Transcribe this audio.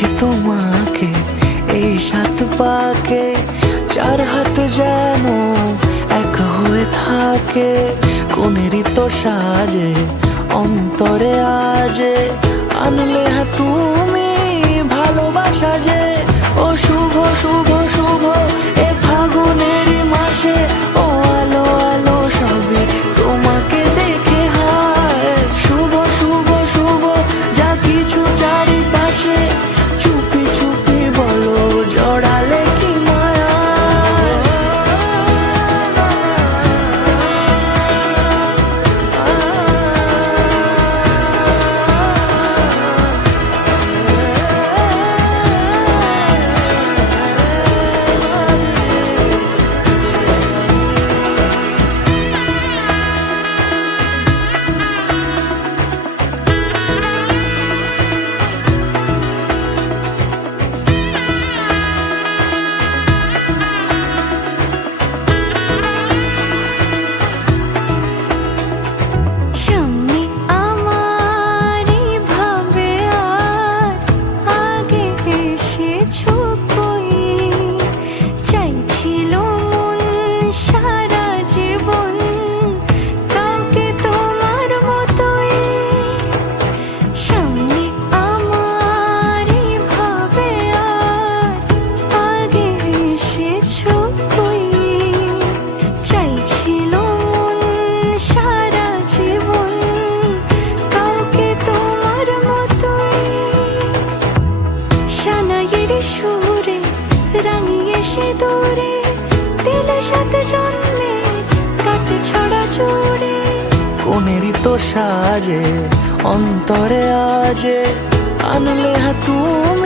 দেখি তোমাকে এই সাত পাকে, চার হাত যেন এক হয়ে থাকে। কোনেরই তো সাজে অন্তরে আজে, আনলে হ্যাঁ তুমি ভালোবাসা যে। ও শুভ শুভ শুভ এ ফাগুনেরই মাসে, ও আলো আলো সবে তোমাকে দেখে হায়। শুভ শুভ শুভ যা কিছু চারিপাশে, চুপি চুপি বলো জড়ালে কি মায়া। সুরে রাঙিয়ে সে দূরে দিলে সাত জন্মে কাটে ছড়া জোরে। কোনেরই তো সাজে অন্তরে আজে, আনলে হ্যাঁ তুমি